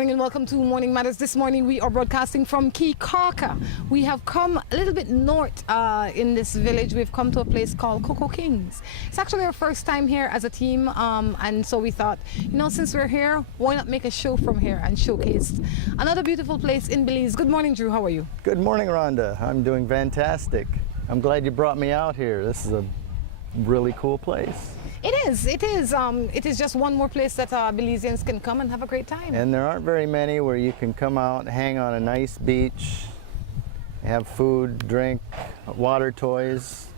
morning and welcome to Morning Matters. This morning we are broadcasting from Caulker. We have come a little bit north in this village. We've come to a place called Koko King's. It's actually our first time here as a team, and so we thought, you know, since we're here, why not make a show from here and showcase another beautiful place in Belize. Good morning, Drew. How are you? Good morning, Rhonda. I'm doing fantastic. I'm glad you brought me out here. This is a really cool place. It is. It is just one more place that Belizeans can come and have a great time. And there aren't very many where you can come out, hang on a nice beach, have food, drink, water toys.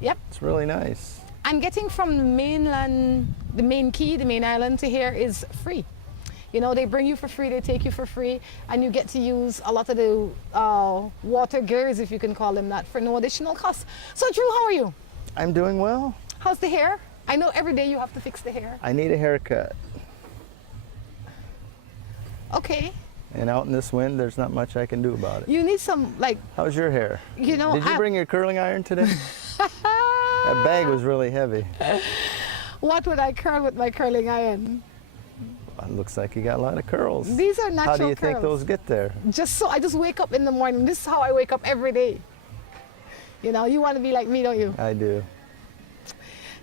Yep. It's really nice. And getting from the mainland, the main key, the main island to here is free. You know, they bring you for free, they take you for free, and you get to use a lot of the water gears, if you can call them that, for no additional cost. So Drew, how are you? I'm doing well. How's the hair? I know every day you have to fix the hair. I need a haircut. Okay. And out in this wind, there's not much I can do about it. You need some, like... How's your hair? You know, did you bring your curling iron today? That bag was really heavy. What would I curl with my curling iron? It looks like you got a lot of curls. These are natural curls. How do you think those get there? I just wake up in the morning. This is how I wake up every day. You know, you want to be like me, don't you? I do.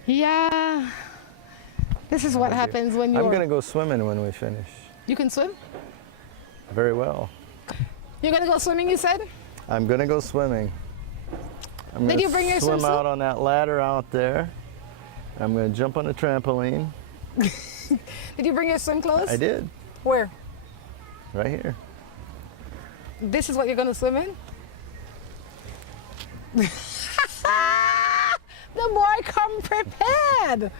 Yeah. This is what happens when you're... I'm going to go swimming when we finish. You can swim? Very well. You're going to go swimming, you said? I'm going to go swimming. Did you bring your swimsuit? Swim out on that ladder out there. I'm going to jump on a trampoline. Did you bring your swim clothes? I did. Where? Right here. This is what you're going to swim in? The boy come prepared.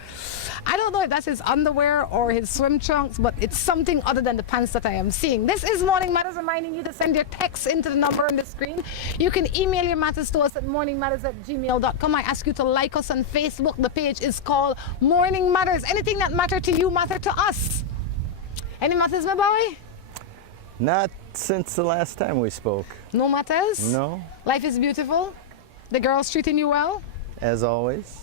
I don't know if that's his underwear or his swim trunks, but it's something other than the pants that I am seeing. This is Morning Matters, reminding you to send your texts into the number on the screen. You can email your matters to us at morningmatters@gmail.com. I ask you to like us on Facebook. The page is called Morning Matters. Anything that matters to you matter to us. Any matters, my boy? Not since the last time we spoke. No matters? No. Life is beautiful? The girls treating you well? As always.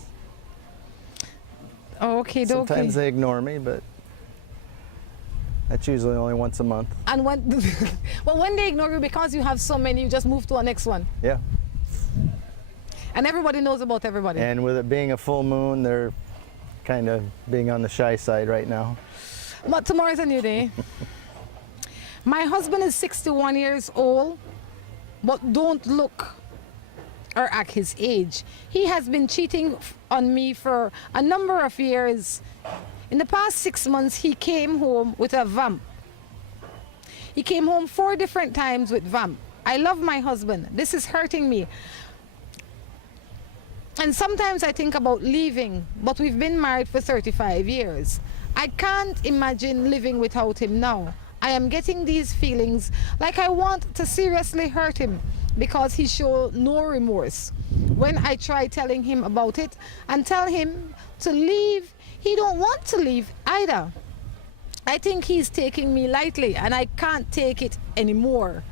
Okay, Sometimes they ignore me, but that's usually only once a month. And when, well, when they ignore you because you have so many, you just move to a next one. Yeah. And everybody knows about everybody. And with it being a full moon, they're kind of being on the shy side right now. But tomorrow's a new day. My husband is 61 years old, but don't look or at his age. He has been cheating on me for a number of years. In the past 6 months, he came home with a vamp. He came home 4 different times with vamp. I love my husband. This is hurting me. And sometimes I think about leaving, but we've been married for 35 years. I can't imagine living without him now. I am getting these feelings like I want to seriously hurt him because he showed no remorse. When I try telling him about it and tell him to leave, he don't want to leave either. I think he's taking me lightly and I can't take it anymore.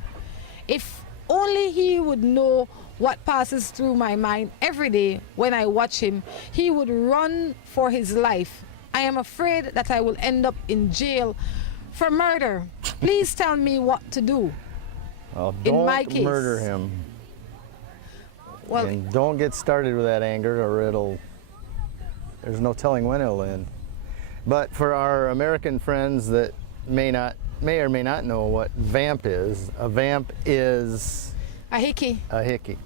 If only he would know what passes through my mind every day when I watch him, he would run for his life. I am afraid that I will end up in jail for murder. Please tell me what to do. Well, In my case, don't murder him. Well, And don't get started with that anger or there's no telling when it'll end. But for our American friends that may or may not know what vamp is, a vamp is a hickey. a hickey.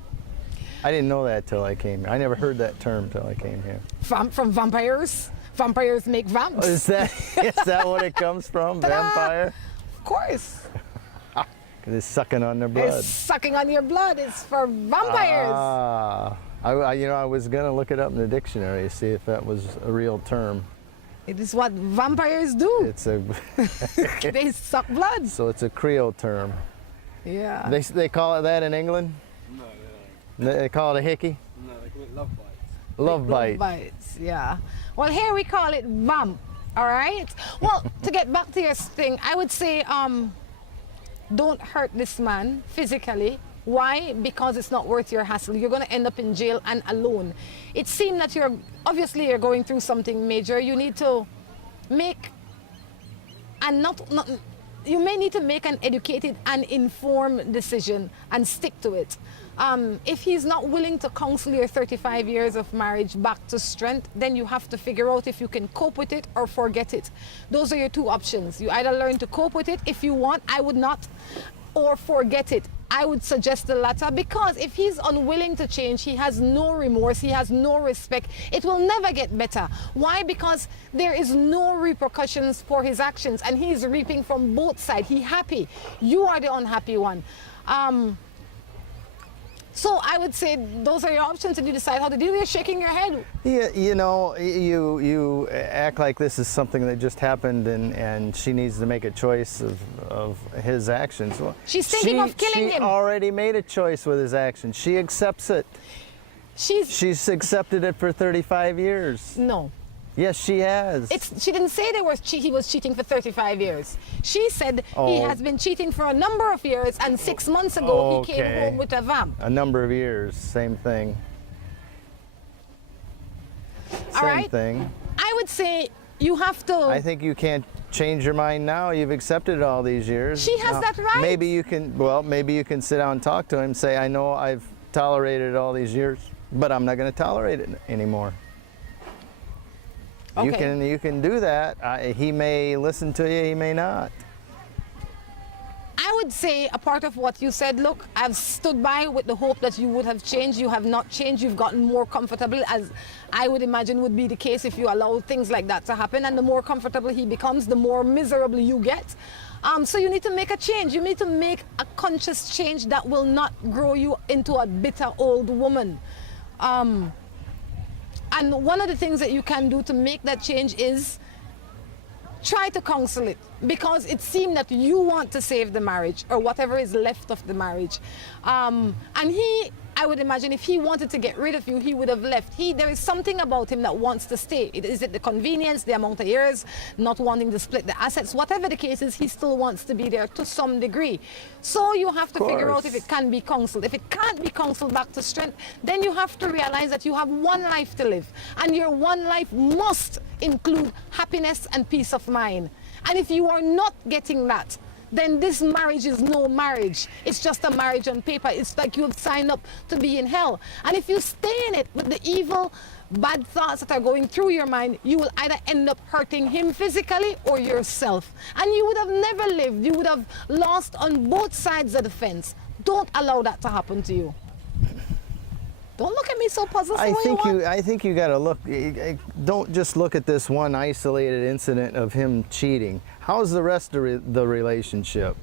I didn't know that till I came here. I never heard that term till I came here. From vampires? Vampires make vamps. Is that what it comes from? Vampire? Of course. It's sucking on their blood. It's sucking on your blood. It's for vampires. I was going to look it up in the dictionary to see if that was a real term. It is what vampires do. It's a They suck blood. So it's a Creole term. Yeah. They call it that in England? No, they don't. They call it a hickey? No, they call it love bites. Love bite. Love bites, yeah. Well, here we call it vamp, all right? Well, to get back to your thing, I would say don't hurt this man physically. Why? Because it's not worth your hassle. You're going to end up in jail and alone. It seems that you're going through something major. You need to make and not you may need to make an educated and informed decision and stick to it. If he's not willing to counsel your 35 years of marriage back to strength, then you have to figure out if you can cope with it or forget it. Those are your two options. You either learn to cope with it if you want, I would not, or forget it. I would suggest the latter, because if he's unwilling to change, he has no remorse, he has no respect, it will never get better. Why? Because there is no repercussions for his actions and he's reaping from both sides. He's happy. You are the unhappy one. So I would say those are your options and you decide how to deal. You're shaking your head. Yeah, you know, you act like this is something that just happened and she needs to make a choice of his actions. Well, she's thinking of killing him. She already made a choice with his actions. She accepts it. She's accepted it for 35 years. No. Yes, she has. She didn't say he was cheating for 35 years. She said he has been cheating for a number of years, and 6 months ago he came home with a vamp. A number of years, same thing. Same thing. I would say you have to... I think you can't change your mind now. You've accepted it all these years. She has that right. Maybe you can sit down and talk to him, say, I know I've tolerated it all these years, but I'm not going to tolerate it anymore. Okay. You can do that. He may listen to you, he may not. I would say a part of what you said, look, I've stood by with the hope that you would have changed. You have not changed. You've gotten more comfortable, as I would imagine would be the case if you allow things like that to happen. And the more comfortable he becomes, the more miserable you get. So you need to make a change. You need to make a conscious change that will not grow you into a bitter old woman. And one of the things that you can do to make that change is try to counsel it, because it seemed that you want to save the marriage or whatever is left of the marriage. And I would imagine if he wanted to get rid of you, he would have left. There is something about him that wants to stay. Is it the convenience, the amount of years, not wanting to split the assets? Whatever the case is, he still wants to be there to some degree. So you have to figure out if it can be counseled. If it can't be counseled back to strength, then you have to realize that you have one life to live. And your one life must include happiness and peace of mind. And if you are not getting that, then this marriage is no marriage. It's just a marriage on paper. It's like you have signed up to be in hell. And if you stay in it with the evil, bad thoughts that are going through your mind, you will either end up hurting him physically or yourself. And you would have never lived. You would have lost on both sides of the fence. Don't allow that to happen to you. Don't look at me so puzzled. I think you got to look. Don't just look at this one isolated incident of him cheating. How's the rest of the relationship?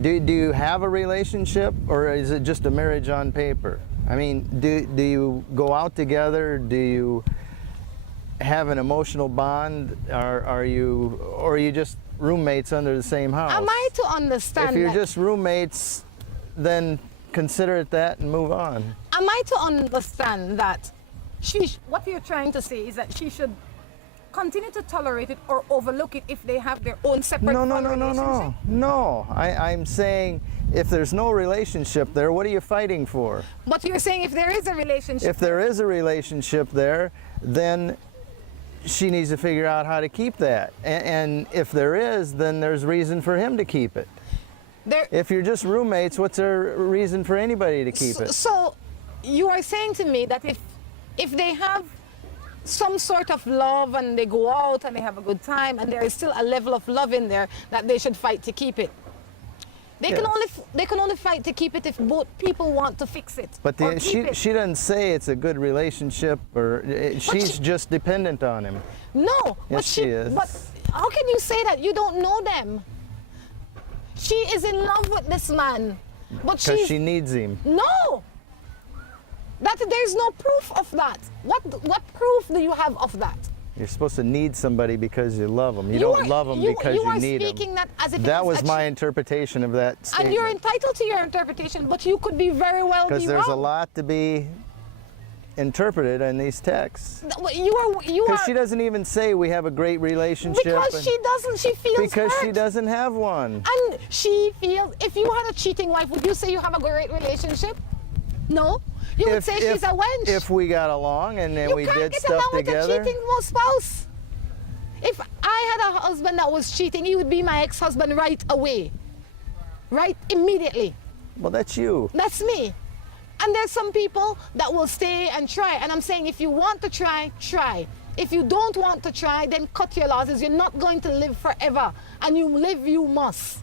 Do you have a relationship, or is it just a marriage on paper? I mean, do you go out together? Do you have an emotional bond? Are you just roommates under the same house? Am I to understand? If you're just roommates, then consider it that and move on. Am I to understand that what you're trying to say is that she should continue to tolerate it or overlook it if they have their own separate relationship? No. I'm saying if there's no relationship there, what are you fighting for? But you're saying if there is a relationship. If there is a relationship there, then she needs to figure out how to keep that. And if there is, then there's reason for him to keep it. If you're just roommates, what's there reason for anybody to keep it? So you are saying to me that if they have some sort of love and they go out and they have a good time and there is still a level of love in there, that they should fight to keep it. They can only fight to keep it if both people want to fix it. But she doesn't say it's a good relationship, or she's just dependent on him. No, yes, she is. But how can you say that? You don't know them. She is in love with this man, but because she needs him. No, there's no proof of that. What proof do you have of that? You're supposed to need somebody because you love them. You don't love them because you need them. You are speaking that as if that was my interpretation of that statement. And you're entitled to your interpretation, but you could be very well be wrong. Because there's a lot to be interpreted in these texts. Because she doesn't even say we have a great relationship. Because she doesn't. She feels because hurt. She doesn't have one. And she feels. If you had a cheating wife, would you say you have a great relationship? No. You would say she's a wench. If we got along and then we did stuff together. You can't get along with a cheating spouse. If I I had a husband that was cheating, he would be my ex-husband right away. Right immediately. Well, that's you. That's me. And there's some people that will stay and try. And I'm saying if you want to try, try. If you don't want to try, then cut your losses. You're not going to live forever. And you live, you must.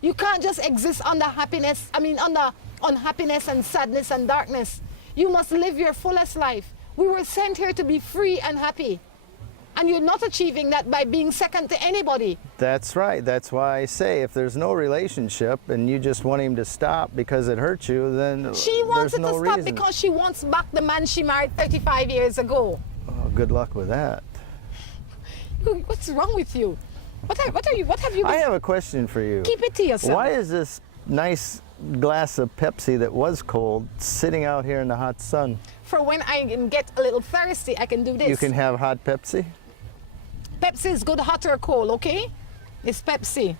You can't just exist under happiness, under unhappiness and sadness and darkness. You must live your fullest life. We were sent here to be free and happy. And you're not achieving that by being second to anybody. That's right. That's why I say if there's no relationship and you just want him to stop because it hurts you, then she wants there's it to no stop reason. because she wants back the man she married 35 years ago. Oh, good luck with that. What's wrong with you? What have you been? I have a question for you. Keep it to yourself. Why is this nice glass of Pepsi that was cold sitting out here in the hot sun? For when I get a little thirsty, I can do this. You can have hot Pepsi? Pepsi is good hot or cold, okay? It's Pepsi.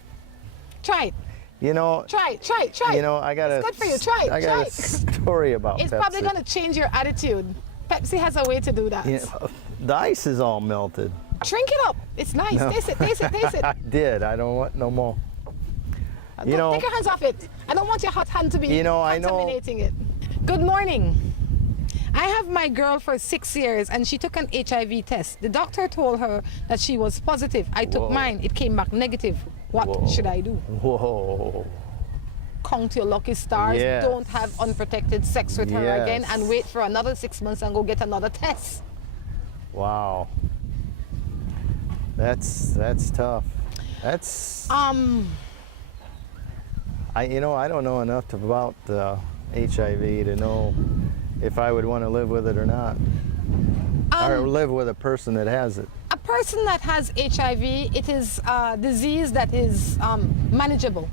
Try it. You know, Try it. you know, I got It's good for you. Try it. I got a story about It's Pepsi. probably going to change your attitude. Pepsi has a way to do that. You know, the ice is all melted. Drink it up. It's nice. No. Taste it. I did. I don't want no more. You know, Take your hands off it. I don't want your hot hand to be You know, I know- contaminating it. Good morning. I have my girl for 6 years and she took an HIV test. The doctor told her that she was positive. I took Whoa. mine. It came back negative. What Whoa. should I do? Whoa. Count your lucky stars. Yes. Don't have unprotected sex with her Yes. again and wait for another 6 months and go get another test. Wow. That's tough. That's I don't know enough about HIV to know if I would want to live with it or not. Or live with a person that has it. A person that has HIV, it is a disease that is manageable.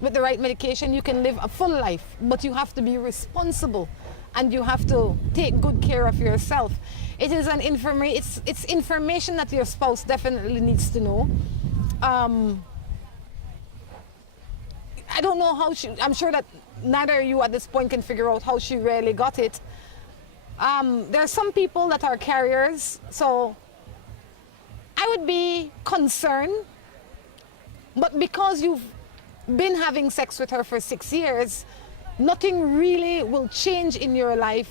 With the right medication, you can live a full life, but you have to be responsible and you have to take good care of yourself. It is it's information that your spouse definitely needs to know. I don't know how I'm sure that neither of you at this point can figure out how she really got it. There are some people that are carriers, so I would be concerned, but because you've been having sex with her for 6 years, nothing really will change in your life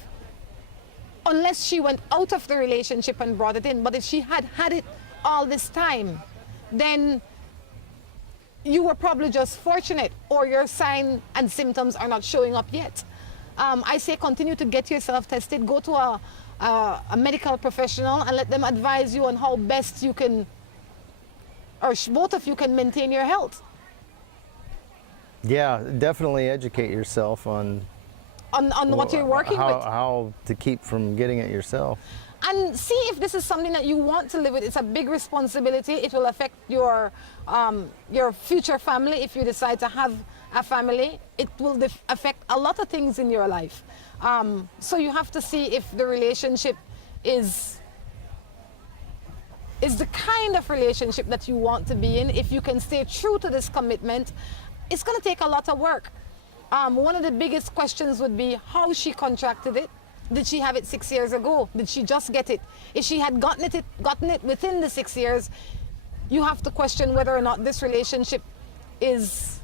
unless she went out of the relationship and brought it in. But if she had had it all this time, then you were probably just fortunate, or your sign and symptoms are not showing up yet. I say continue to get yourself tested. Go to a medical professional and let them advise you on how best you can, or both of you can maintain your health. Yeah, definitely educate yourself on What you're working with. How to keep from getting it yourself. And see if this is something that you want to live with. It's a big responsibility. It will affect your future family if you decide to have a family. It will affect a lot of things in your life. So you have to see if the relationship is the kind of relationship that you want to be in. If you can stay true to this commitment, it's going to take a lot of work. One of the biggest questions would be how she contracted it. Did she have it 6 years ago? Did she just get it? If she had gotten it within the 6 years, you have to question whether or not this relationship is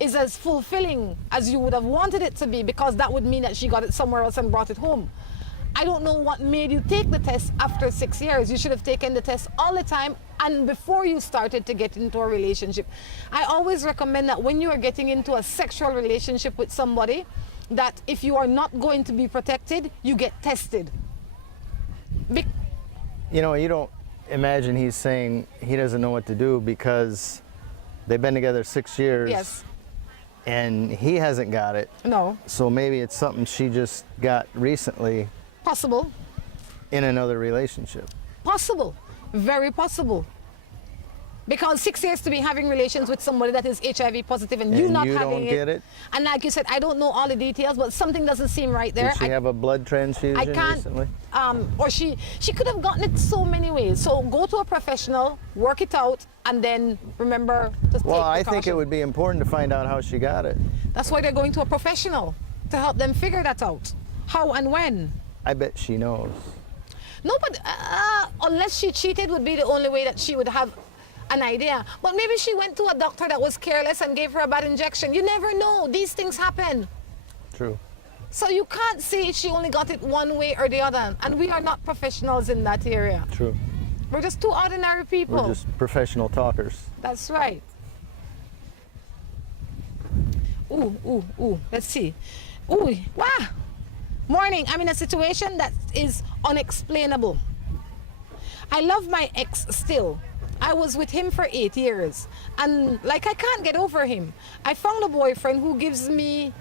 as fulfilling as you would have wanted it to be, because that would mean that she got it somewhere else and brought it home. I don't know what made you take the test after 6 years. You should have taken the test all the time and before you started to get into a relationship. I always recommend that when you are getting into a sexual relationship with somebody, that if you are not going to be protected, you get tested. You know, you don't imagine he's saying he doesn't know what to do because they've been together 6 years. Yes. And he hasn't got it. No. So maybe it's something she just got recently. Possible. In another relationship. Possible. Very possible. Because 6 years to be having relations with somebody that is HIV positive and you not having don't get it. And like you said, I don't know all the details, but something doesn't seem right there. Did she have a blood transfusion recently? Or she could have gotten it so many ways. So go to a professional, work it out, and then remember to take Well, I precaution. think it would be important to find out how she got it. That's why they're going to a professional to help them figure that out. How and when. I bet she knows. No, but unless she cheated would be the only way that she would have an idea. But maybe she went to a doctor that was careless and gave her a bad injection. You never know. These things happen. True. So you can't say she only got it one way or the other. And we are not professionals in that area. True. We're just two ordinary people. We're just professional talkers. That's right. Ooh. Let's see. Ooh, wow. Morning. I'm in a situation that is unexplainable. I love my ex still. I was with him for 8 years. And like I can't get over him. I found a boyfriend who gives me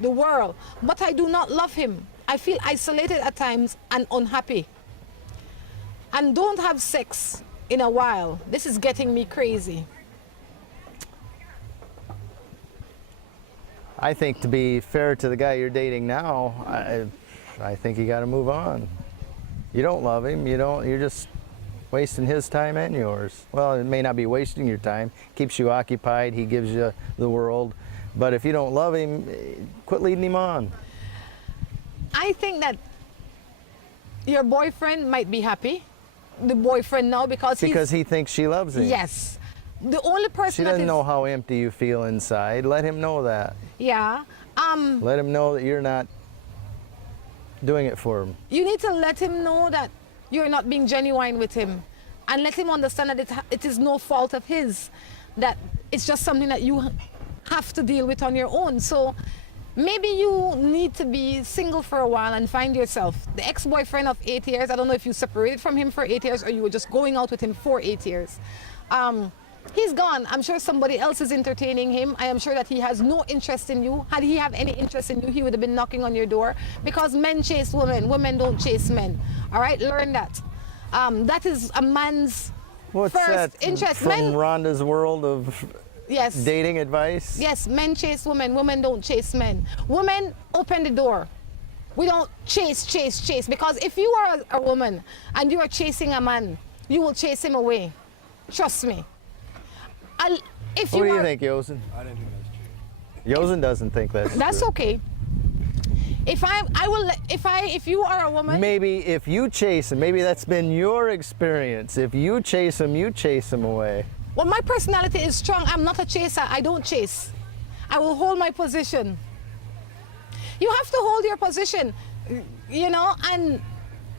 the world, but I do not love him. I feel isolated at times and unhappy. And don't have sex in a while. This is getting me crazy. I think to be fair to the guy you're dating now, I think you got to move on. You don't love him. You're just wasting his time and yours. Well, it may not be wasting your time. Keeps you occupied. He gives you the world. But if you don't love him, quit leading him on. I think that your boyfriend might be happy. The boyfriend now because he thinks she loves him. Yes. The only person she doesn't know how empty you feel inside. Let him know that. Yeah. Let him know that you're not doing it for him. You need to let him know that you're not being genuine with him, and let him understand that it is no fault of his, that it's just something that you have to deal with on your own. So maybe you need to be single for a while and find yourself. The ex-boyfriend of 8 years, I don't know if you separated from him for 8 years or you were just going out with him for 8 years. He's gone. I'm sure somebody else is entertaining him. I am sure that he has no interest in you. Had he have any interest in you, he would have been knocking on your door, because men chase women. Women don't chase men. All right? Learn that. That is a man's first interest. From Rhonda's world of dating advice? Yes, men chase women. Women don't chase men. Women open the door. We don't chase. Because if you are a woman and you are chasing a man, you will chase him away. Trust me. What do you think, Yosin? I don't think that's true. Yosin doesn't think that's true. That's okay. If you are a woman. Maybe if you chase him, maybe that's been your experience. If you chase him away. Well, my personality is strong. I'm not a chaser. I don't chase. I will hold my position. You have to hold your position, you know, and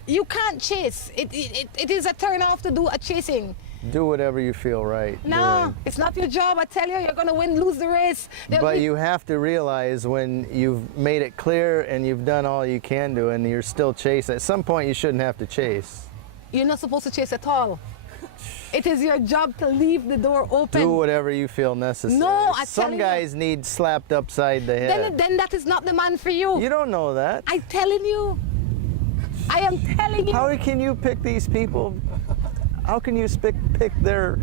you can't chase. It is a turn off to do a chasing. Do whatever you feel right. No, it's not your job. I tell you, you're going to lose the race. But you have to realize when you've made it clear and you've done all you can do and you're still chasing, at some point you shouldn't have to chase. You're not supposed to chase at all. It is your job to leave the door open. Do whatever you feel necessary. No, some guys need slapped upside the head. Then that is not the man for you. You don't know that. I'm telling you. I am telling you. How can you pick these people? How can you pick their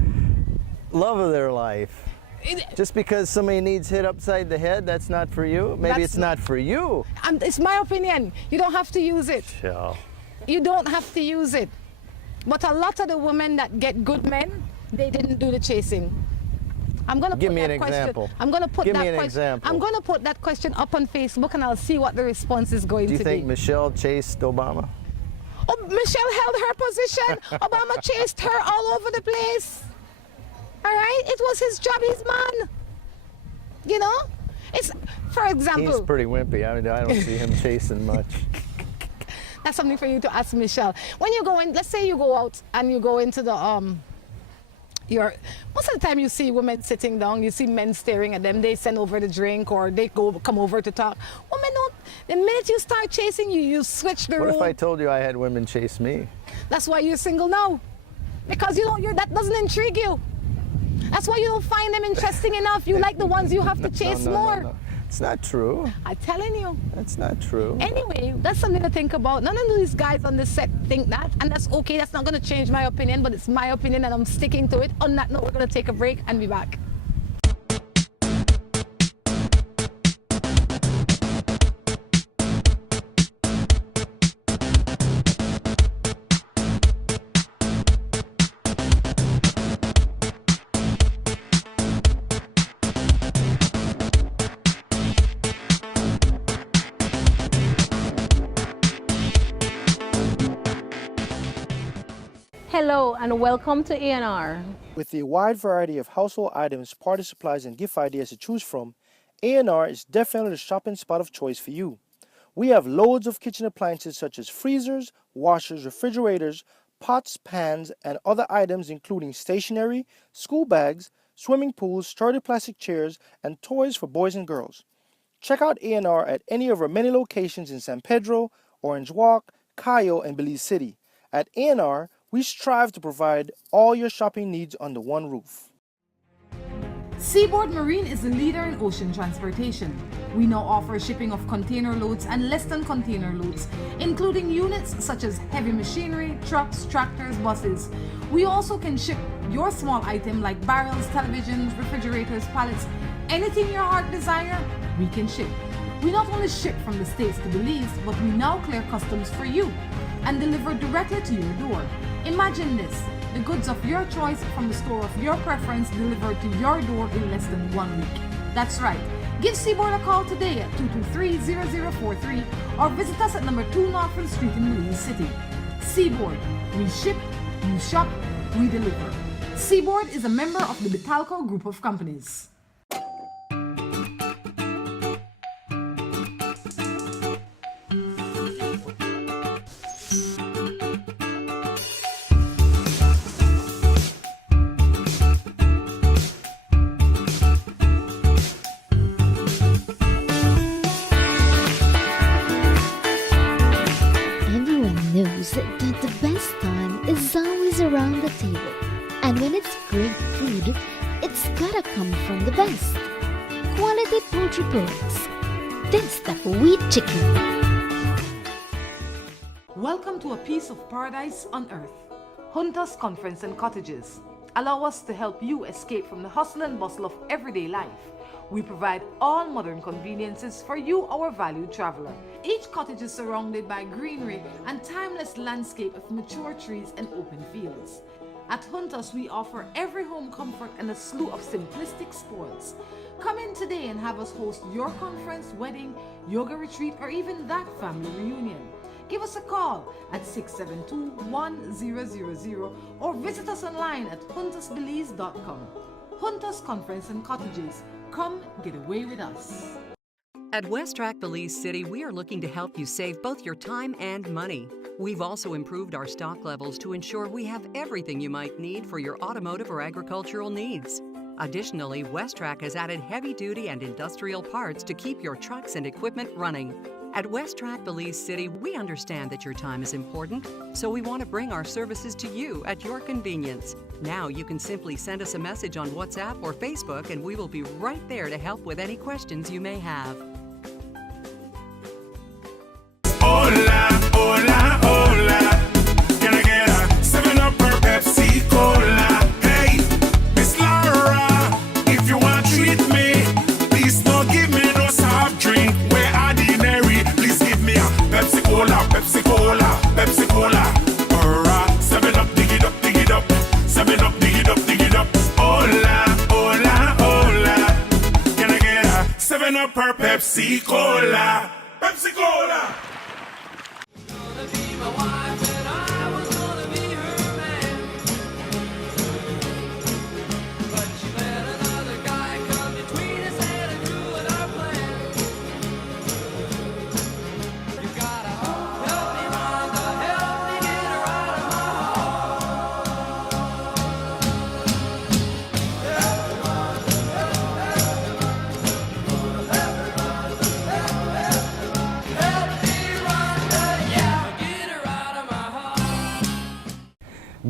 love of their life? Just because somebody needs hit upside the head, that's not for you? Maybe it's not for you. It's my opinion. You don't have to use it. Yeah. You don't have to use it. But a lot of the women that get good men, they didn't do the chasing. I'm going to give me an example. I'm going to put give that me an question. example. I'm going to put that question up on Facebook, and I'll see what the response is going to be. Do you think Michelle chased Obama? Oh, Michelle held her position. Obama chased her all over the place. All right? It was his job. He's man. You know? It's, for example. He's pretty wimpy. I don't see him chasing much. That's something for you to ask Michelle. When you go in, let's say you go out and you go into the, most of the time you see women sitting down, you see men staring at them, they send over the drink or they come over to talk. Women don't, the minute you start chasing you switch the role. What if I told you I had women chase me? That's why you're single now. Because that doesn't intrigue you. That's why you don't find them interesting enough. You like the ones you have to chase more. No. It's not true. I'm telling you. That's not true. Anyway, that's something to think about. None of these guys on this set think that, and that's okay. That's not going to change my opinion, but it's my opinion and I'm sticking to it. On that note, we're going to take a break and be back. Hello and welcome to A&R. With a wide variety of household items, party supplies, and gift ideas to choose from, A&R is definitely the shopping spot of choice for you. We have loads of kitchen appliances such as freezers, washers, refrigerators, pots, pans, and other items including stationery, school bags, swimming pools, sturdy plastic chairs, and toys for boys and girls. Check out A&R at any of our many locations in San Pedro, Orange Walk, Caye, and Belize City. At A&R, we strive to provide all your shopping needs under one roof. Seaboard Marine is the leader in ocean transportation. We now offer shipping of container loads and less than container loads, including units such as heavy machinery, trucks, tractors, buses. We also can ship your small item like barrels, televisions, refrigerators, pallets, anything your heart desire, we can ship. We not only ship from the States to Belize, but we now clear customs for you and deliver directly to your door. Imagine this, the goods of your choice from the store of your preference delivered to your door in less than 1 week. That's right. Give Seaboard a call today at 223-0043 or visit us at number 2 Norfolk Street in Belize City. Seaboard, we ship, you shop, we deliver. Seaboard is a member of the Betalco group of companies. That the best time is always around the table. And when it's great food, it's gotta come from the best. Quality poultry products. Taste of wheat chicken. Welcome to a piece of paradise on earth. Hunters Conference and Cottages. Allow us to help you escape from the hustle and bustle of everyday life. We provide all modern conveniences for you, our valued traveler. Each cottage is surrounded by greenery and timeless landscape of mature trees and open fields. At Hunters, we offer every home comfort and a slew of simplistic spoils. Come in today and have us host your conference, wedding, yoga retreat, or even that family reunion. Give us a call at 672-1000 or visit us online at huntersbelize.com. Hunters Conference and Cottages. Come get away with us. At Westrack Belize City, we are looking to help you save both your time and money. We've also improved our stock levels to ensure we have everything you might need for your automotive or agricultural needs. Additionally, Westrack has added heavy-duty and industrial parts to keep your trucks and equipment running. At Westrack Belize City, we understand that your time is important, so we want to bring our services to you at your convenience. Now you can simply send us a message on WhatsApp or Facebook and we will be right there to help with any questions you may have. Hola, hola, hola. Can I get a 7-Up or Pepsi Cola? Hey, Miss Laura, if you want to treat me, please don't give me no soft drink. We're ordinary. Please give me a Pepsi Cola, Pepsi Cola, Pepsi Cola. Or a 7-Up, dig it up, dig it up. 7-Up, dig it up, dig it up. Hola, hola, hola. Can I get a 7-Up or Pepsi Cola? Pepsi Cola.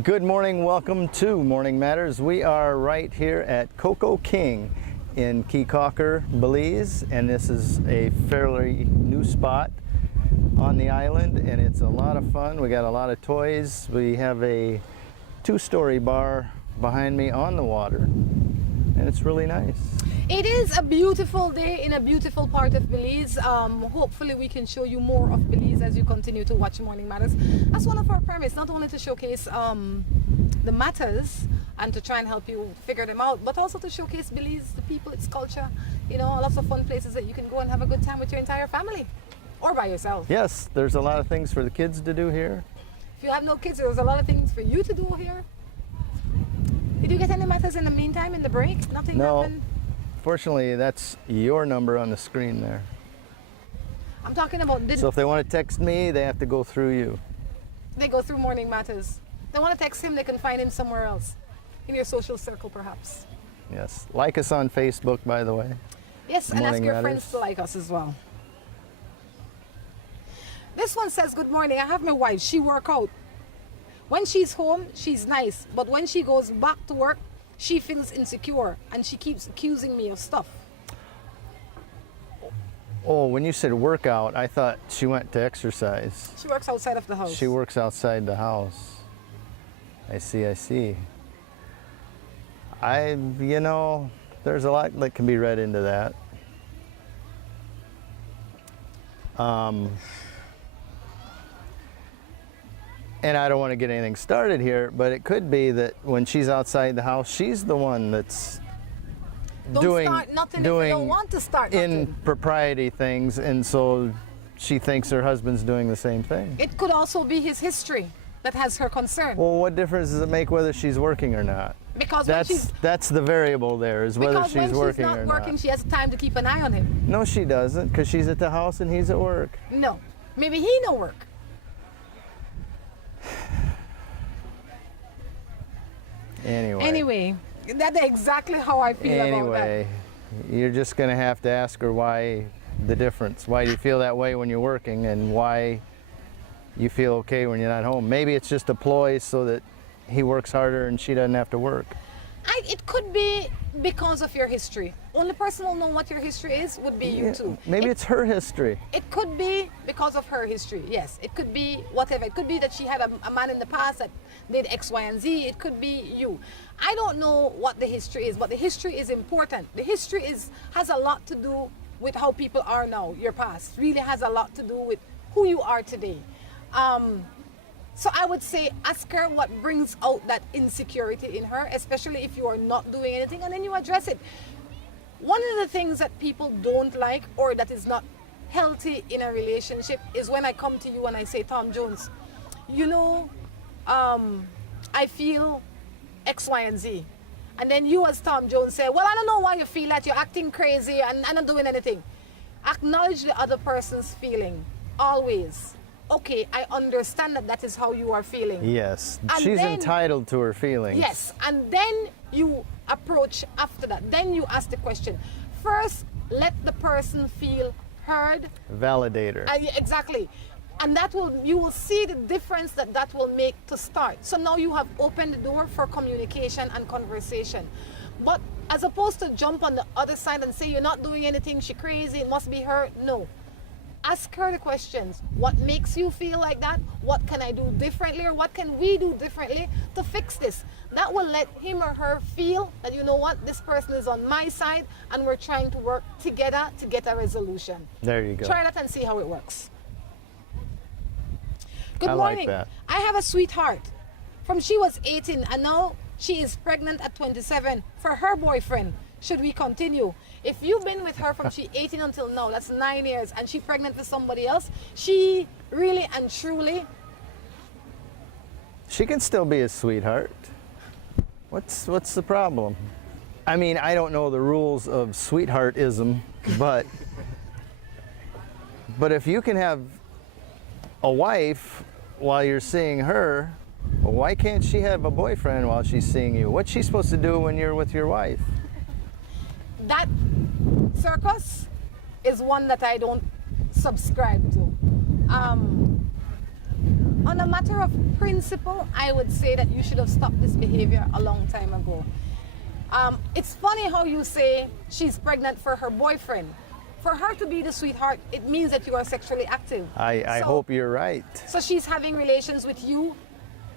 Good morning, welcome to Morning Matters. We are right here at Koko King in Caulker, Belize, and this is a fairly new spot on the island, and it's a lot of fun. We got a lot of toys. We have a 2-story bar behind me on the water, and it's really nice. It is a beautiful day in a beautiful part of Belize. Hopefully we can show you more of Belize as you continue to watch Morning Matters. That's one of our premises, not only to showcase the matters and to try and help you figure them out, but also to showcase Belize, the people, its culture, you know, lots of fun places that you can go and have a good time with your entire family or by yourself. Yes, there's a lot of things for the kids to do here. If you have no kids, there's a lot of things for you to do here. Did you get any matters in the meantime, in the break? Nothing No. happened? Fortunately, that's your number on the screen there. I'm talking about, did So if they want to text me, they have to go through you. they go through Morning Matters? They want to text him, they can find him somewhere else. In your social circle, perhaps. Yes. Like us on Facebook, by the way. Yes, and ask Morning your Matters. friends to like us as well. This one says, good morning, I have my wife, she work out. When she's home, she's nice, but when she goes back to work, she feels insecure and she keeps accusing me of stuff. Oh, when you said workout, I thought she went to exercise. She works outside of the house. She works outside the house. I see, I see. You know, there's a lot that can be read into that. And I don't want to get anything started here, but it could be that when she's outside the house, she's the one that's Don't doing start nothing if you don't want to start nothing. impropriety things, and so she thinks her husband's doing the same thing. It could also be his history that has her concern. Well, what difference does it make whether she's working or not? Because when she's, That's the variable there, is whether because when she's working not or working, not. she has time to keep an eye on him. No, she doesn't, because she's at the house and he's at work. No, maybe he no work. Anyway, that's exactly how I feel about Anyway, you're just going to have to ask her why the difference. Why do you feel that way when you're working, and why you feel okay when you're not home? Maybe it's just a ploy so that he works harder and she doesn't have to work. that. It could be because of your history. Only person who know what your history is would be you two. Maybe it's her history. It could be because of her history, yes. It could be whatever. It could be that she had a man in the past that did X, Y, and Z. It could be you. I don't know what the history is, but the history is important. The history has a lot to do with how people are now. Your past really has a lot to do with who you are today. So I would say ask her what brings out that insecurity in her, especially if you are not doing anything, and then you address it. One of the things that people don't like, or that is not healthy in a relationship, is when I come to you and I say, Tom Jones, you know, I feel X, Y, and Z. And then you as Tom Jones say, well, I don't know why you feel that, you're acting crazy and I'm not doing anything. Acknowledge the other person's feeling, always. Okay, I understand that is how you are feeling. Yes, And she's then- entitled to her feelings. Yes, and then you approach after that. Then you ask the question. First, let the person feel heard. Validate her. Exactly. And you will see the difference that will make to start. So now you have opened the door for communication and conversation. But as opposed to jump on the other side and say you're not doing anything, she's crazy, it must be her. No. Ask her the questions. What makes you feel like that? What can I do differently, or what can we do differently to fix this? That will let him or her feel that, you know what, this person is on my side and we're trying to work together to get a resolution. There you go. Try that and see how it works. Good I like morning. that. I have a sweetheart. From she was 18 and now she is pregnant at 27 for her boyfriend. Should we continue? If you've been with her from she 18 until now, that's 9 years, and she pregnant with somebody else, she really and truly, She can still be a sweetheart. What's the problem? I mean, I don't know the rules of sweetheartism, but if you can have a wife while you're seeing her, why can't she have a boyfriend while she's seeing you? What's she supposed to do when you're with your wife? that circus is one that I don't subscribe to. On a matter of principle, I would say that you should have stopped this behavior a long time ago. It's funny how you say she's pregnant for her boyfriend. For her to be the sweetheart, it means that you are sexually active. I So- hope you're right. So she's having relations with you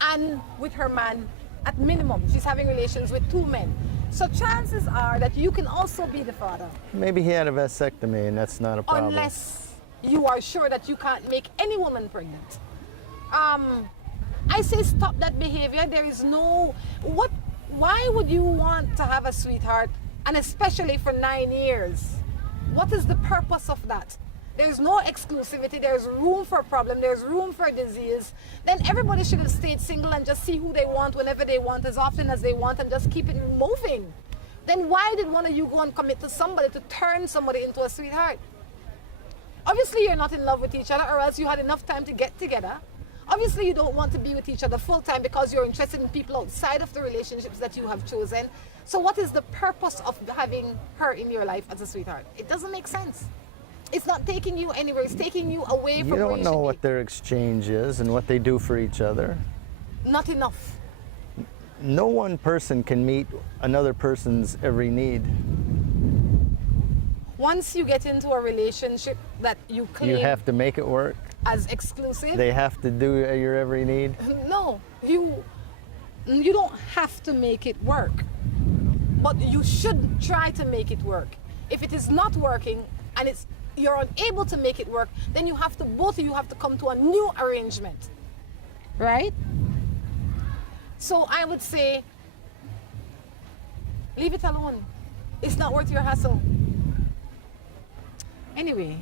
and with her man. At minimum, she's having relations with 2 men. So chances are that you can also be the father. Maybe he had a vasectomy and that's not a problem. Unless you are sure that you can't make any woman pregnant. I say stop that behavior. There is no... Why would you want to have a sweetheart, and especially for 9 years? What is the purpose of that? there's no exclusivity, there's room for problem, there's room for disease, then everybody should have stayed single and just see who they want whenever they want, as often as they want, and just keep it moving. Then why did one of you go and commit to somebody to turn somebody into a sweetheart? Obviously you're not in love with each other, or else you had enough time to get together. Obviously you don't want to be with each other full time because you're interested in people outside of the relationships that you have chosen. So what is the purpose of having her in your life as a sweetheart? It doesn't make sense. It's not taking you anywhere. It's taking you away from You where don't you know should what be. their exchange is and what they do for each other. Not enough. No one person can meet another person's every need. Once you get into a relationship that you claim You have to make it work. as exclusive, They have to do your every need. no, you don't have to make it work. But you should try to make it work. If it is not working and you're unable to make it work, then both of you have to come to a new arrangement. Right? So I would say, leave it alone. It's not worth your hassle. Anyway,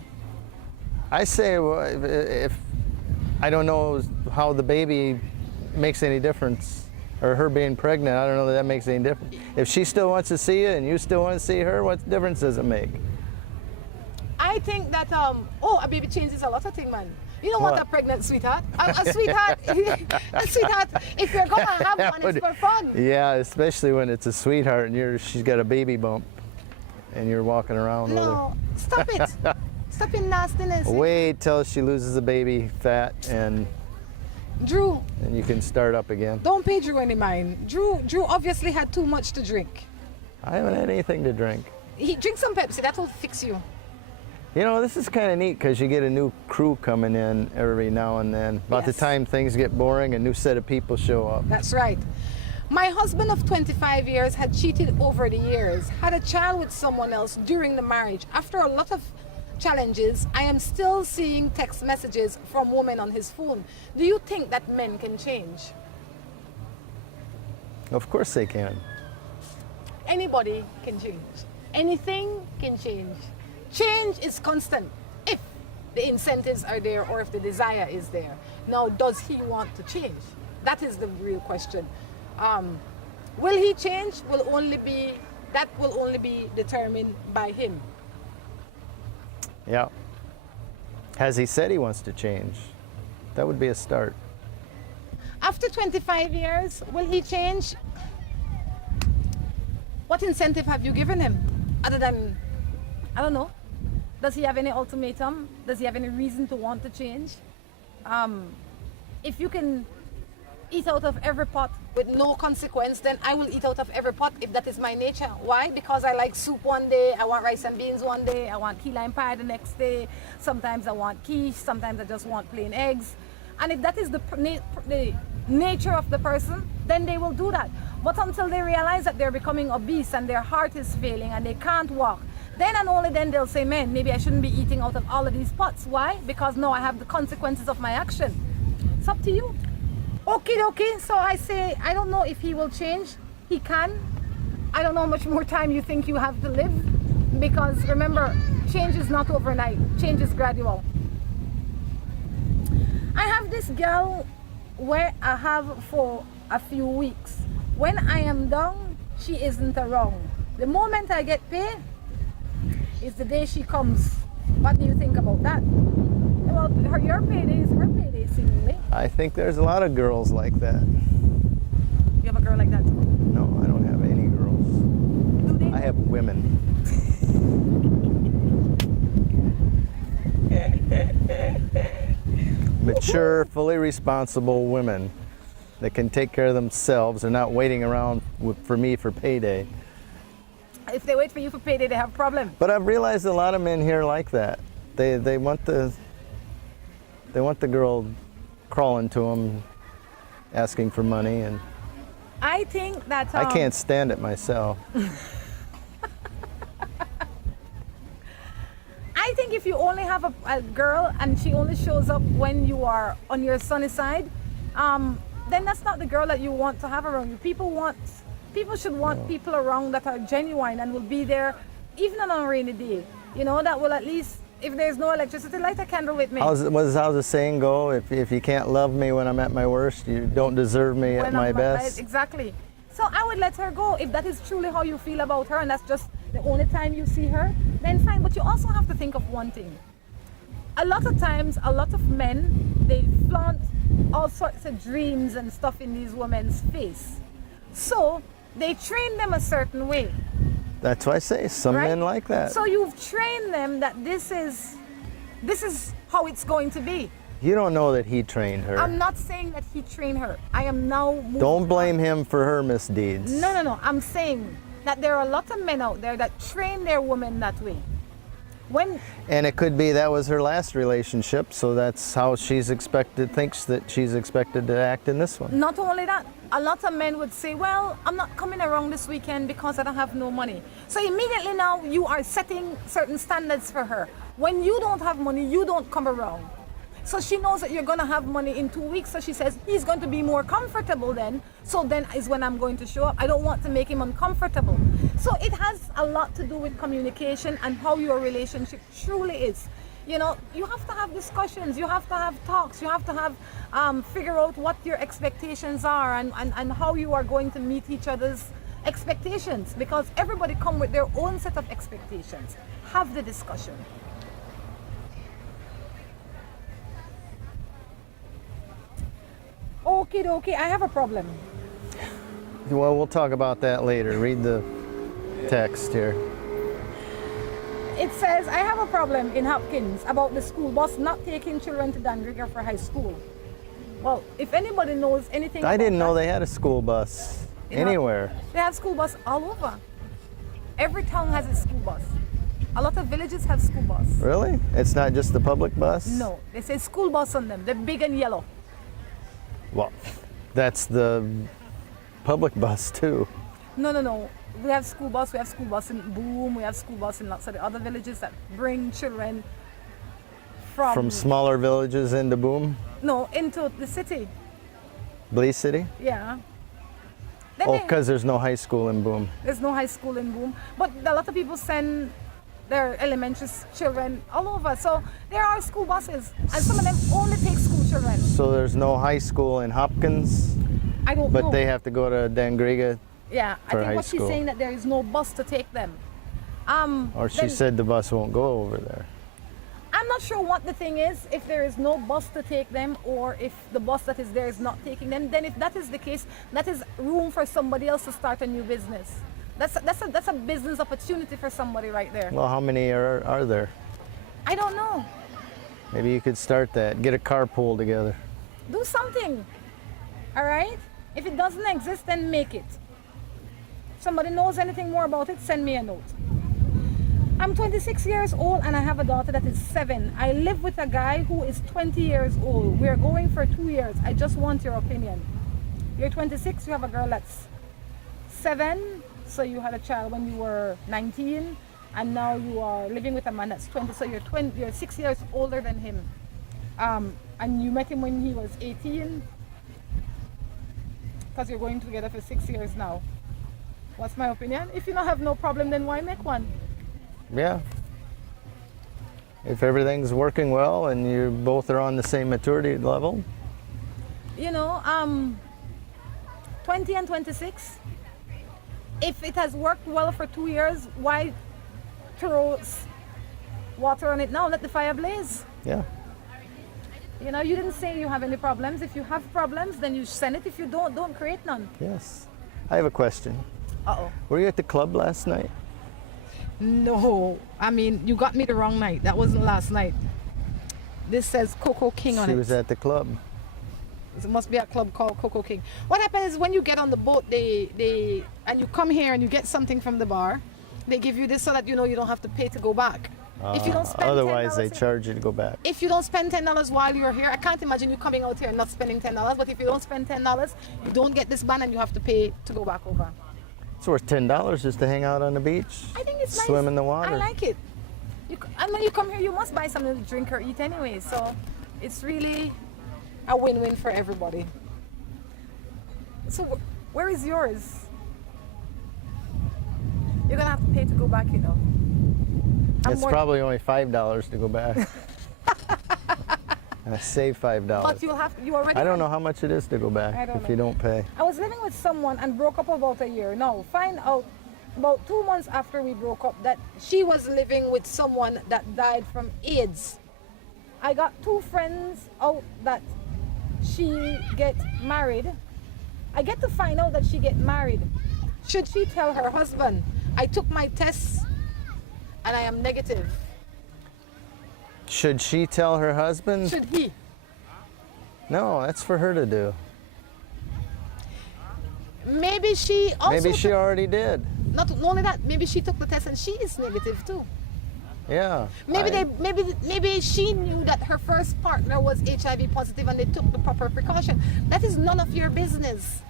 I say, well, if I don't know how the baby makes any difference, or her being pregnant, I don't know that makes any difference. If she still wants to see you and you still want to see her, what difference does it make? I think that a baby changes a lot of things, man. You don't want What? a pregnant sweetheart. A sweetheart, a sweetheart. If you're gonna have one, it's for fun. Yeah, especially when it's a sweetheart and she's got a baby bump, and you're walking around No, stop it. Stop your nastiness. with her. Wait till she loses the baby fat, and Drew, you can start up again. don't pay Drew any mind. Drew obviously had too much to drink. I haven't had anything to drink. He drink some Pepsi. That will fix you. You know, this is kind of neat because you get a new crew coming in every now and then. About the Yes. time things get boring, a new set of people show up. That's right. My husband of 25 years had cheated over the years, had a child with someone else during the marriage. After a lot of challenges, I am still seeing text messages from women on his phone. Do you think that men can change? Of course they can. Anybody can change. Anything can change. Change is constant if the incentives are there or if the desire is there. Now, does he want to change? That is the real question. Will he change? That will only be determined by him. Yeah. Has he said he wants to change? That would be a start. After 25 years, will he change? What incentive have you given him? Other than, I don't know. Does he have any ultimatum? Does he have any reason to want to change? If you can eat out of every pot with no consequence, then I will eat out of every pot if that is my nature. Why? Because I like soup one day, I want rice and beans one day, I want key lime pie the next day, sometimes I want quiche, sometimes I just want plain eggs. And if that is the nature of the person, then they will do that. But until they realize that they're becoming obese and their heart is failing and they can't walk, then and only then they'll say, man, maybe I shouldn't be eating out of all of these pots. Why? Because now I have the consequences of my action. It's up to you. Okay. So I say, I don't know if he will change. He can. I don't know how much more time you think you have to live. Because remember, change is not overnight. Change is gradual. I have this girl where I have for a few weeks. When I am down, she isn't around. The moment I get paid, is the day she comes. What do you think about that? Well, your payday is her payday, seemingly. I think there's a lot of girls like that. You have a girl like that too? No, I don't have any girls. Do they? I have women. Mature, fully responsible women that can take care of themselves. They're not waiting around for me for payday. If they wait for you for payday, they have a problem. But I've realized a lot of men here like that. They want the girl crawling to them, asking for money, and I think that I can't stand it myself. I think if you only have a girl and she only shows up when you are on your sunny side, then that's not the girl that you want to have around you. People should want people around that are genuine and will be there even on a rainy day. You know, that will at least if there's no electricity, light a candle with me. How's the saying go? If you can't love me when I'm at my worst, you don't deserve me at my best. Exactly. So I would let her go. If that is truly how you feel about her and that's just the only time you see her, then fine. But you also have to think of one thing. A lot of times, a lot of men, they flaunt all sorts of dreams and stuff in these women's face. So they train them a certain way. That's why I say some Right? men like that. So you've trained them that this is how it's going to be. You don't know that he trained her. I'm not saying that he trained her. I am now moving Don't blame on. him for her misdeeds. No. I'm saying that there are a lot of men out there that train their women that way. And it could be that was her last relationship, so that's how thinks that she's expected to act in this one. Not only that, a lot of men would say, well, I'm not coming around this weekend because I don't have no money. So immediately now you are setting certain standards for her. When you don't have money, you don't come around. So she knows that you're going to have money in 2 weeks. So she says, he's going to be more comfortable then. So then is when I'm going to show up. I don't want to make him uncomfortable. So it has a lot to do with communication and how your relationship truly is. You know, you have to have discussions. You have to have talks. You have to have, figure out what your expectations are and how you are going to meet each other's expectations. Because everybody come with their own set of expectations. Have the discussion. Okay, I have a problem. Well, we'll talk about that later. Read the text here. It says, I have a problem in Hopkins about the school bus not taking children to Dandriga for high school. Well, if anybody knows anything I about didn't know that, they had a school bus anywhere. They have school bus all over. Every town has a school bus. A lot of villages have school bus. Really? It's not just the public bus? No, they say school bus on them. They're big and yellow. Well, that's the public bus too. No. We have school bus. We have school bus in Boom. We have school bus in lots of the other villages that bring children From smaller villages into Boom? No, into the city. Blee City? Yeah. Then Oh, they- because there's no high school in Boom. There's no high school in Boom, but a lot of people send their elementary children all over. So there are school buses, and some of them only take school children. So there's no high school in Hopkins, I don't know. but they have to go to Dandriga, Yeah, I for think high what she's school. saying that there is no bus to take them. or she then- said the bus won't go over there. I'm not sure what the thing is, if there is no bus to take them or if the bus that is there is not taking them. Then if that is the case, that is room for somebody else to start a new business. That's a business opportunity for somebody right there. Well, how many are there? I don't know. Maybe you could start that. Get a carpool together. Do something, all right? If it doesn't exist, then make it. Somebody knows anything more about it, send me a note. I'm 26 years old and I have a daughter that is 7. I live with a guy who is 20 years old. We're going for 2 years. I just want your opinion. You're 26, you have a girl that's 7, so you had a child when you were 19, and now you are living with a man that's 20, so you're 6 years older than him. And you met him when he was 18, because you're going together for 6 years now. What's my opinion? If you don't have no problem, then why make one? Yeah. If everything's working well and you both are on the same maturity level. You know, 20 and 26, if it has worked well for 2 years, why throw water on it now? Let the fire blaze. Yeah. You know, you didn't say you have any problems. If you have problems, then you send it. If you don't create none. Yes. I have a question. Uh-oh. Were you at the club last night? No, I mean, you got me the wrong night. That wasn't last night. This says Koko King on She it. was at the club. It must be a club called Koko King. What happens is when you get on the boat, and you come here and you get something from the bar, they give you this so that you know you don't have to pay to go back. If you don't spend Otherwise, they $10 charge you to go back. If you don't spend $10 while you're here, I can't imagine you coming out here and not spending $10. But if you don't spend $10, you don't get this ban and you have to pay to go back over. It's worth $10 just to hang out on the beach. I think it's nice. Swim in the water. I like it. And when you come here, you must buy something to drink or eat anyway. So it's really a win-win for everybody. So where is yours? You're gonna have to pay to go back, you know. It's probably only $5 to go back. I save $5. But you already. I don't know how much it is to go back if you don't pay. I was living with someone and broke up about a year. Now, find out about 2 months after we broke up that she was living with someone that died from AIDS. I got 2 friends out that she get married. I get to find out that she get married. Should she tell her husband, I took my tests and I am negative? Should she tell her husband? Should he? No, that's for her to do. Maybe she also. Maybe she already did. Not only that, maybe she took the test and she is negative too. Yeah. Maybe she knew that her first partner was HIV positive and they took the proper precaution. That is none of your business.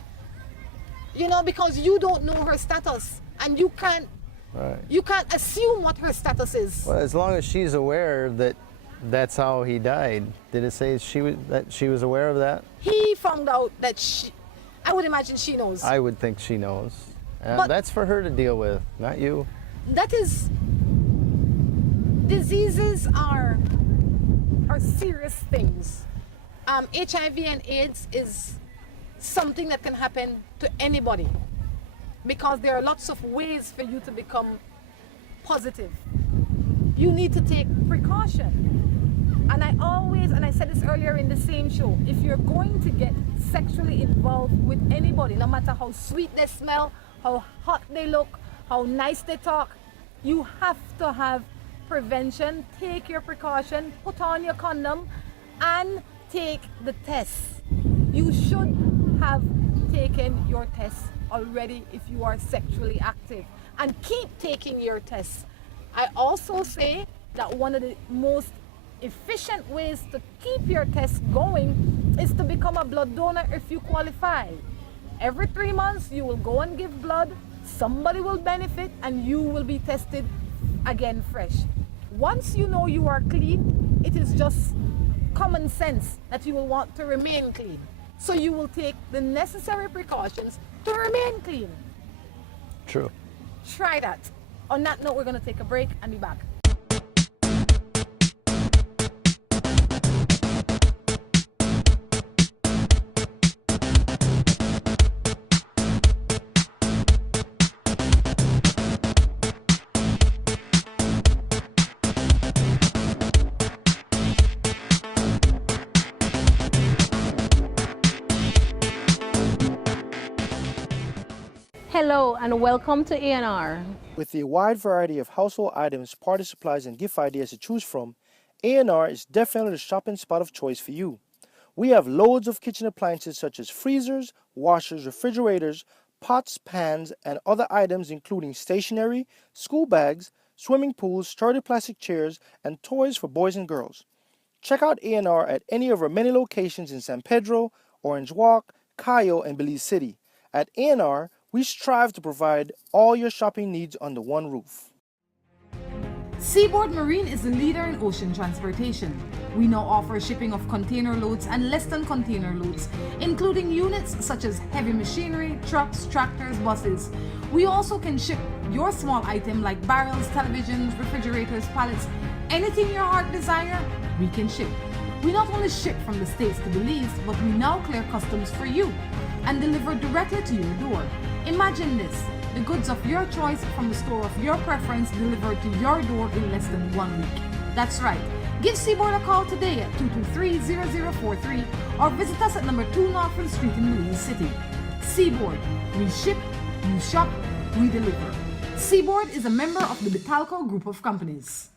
You know, because you don't know her status and you can't assume what her status is. Well, as long as she's aware that that's how he died. Did it say that she was aware of that? He found out that I would imagine she knows. I would think she knows. But that's for her to deal with, not you. That is, diseases are serious things. HIV and AIDS is something that can happen to anybody because there are lots of ways for you to become positive. You need to take precaution. And I said this earlier in the same show, if you're going to get sexually involved with anybody, no matter how sweet they smell, how hot they look, how nice they talk, you have to have prevention, take your precaution, put on your condom, and take the test. You should have taken your test already if you are sexually active, and keep taking your tests. I also say that one of the most efficient ways to keep your test going is to become a blood donor if you qualify. Every 3 months you will go and give blood, somebody will benefit, and you will be tested again fresh. Once you know you are clean, it is just common sense that you will want to remain clean. So you will take the necessary precautions to remain clean. True. Try that. On that note, we're going to take a break and be back. Hello and welcome to A&R. With a wide variety of household items, party supplies, and gift ideas to choose from, A&R is definitely the shopping spot of choice for you. We have loads of kitchen appliances such as freezers, washers, refrigerators, pots, pans, and other items including stationery, school bags, swimming pools, sturdy plastic chairs, and toys for boys and girls. Check out A&R at any of our many locations in San Pedro, Orange Walk, Caye, and Belize City. At A&R, we strive to provide all your shopping needs under one roof. Seaboard Marine is the leader in ocean transportation. We now offer shipping of container loads and less than container loads, including units such as heavy machinery, trucks, tractors, buses. We also can ship your small item like barrels, televisions, refrigerators, pallets, anything your heart desire, we can ship. We not only ship from the States to Belize, but we now clear customs for you and deliver directly to your door. Imagine this, the goods of your choice from the store of your preference delivered to your door in less than 1 week. That's right. Give Seaboard a call today at 223-0043 or visit us at number 2 Norfolk Street in Belize City. Seaboard, we ship, you shop, we deliver. Seaboard is a member of the Betalco Group of Companies.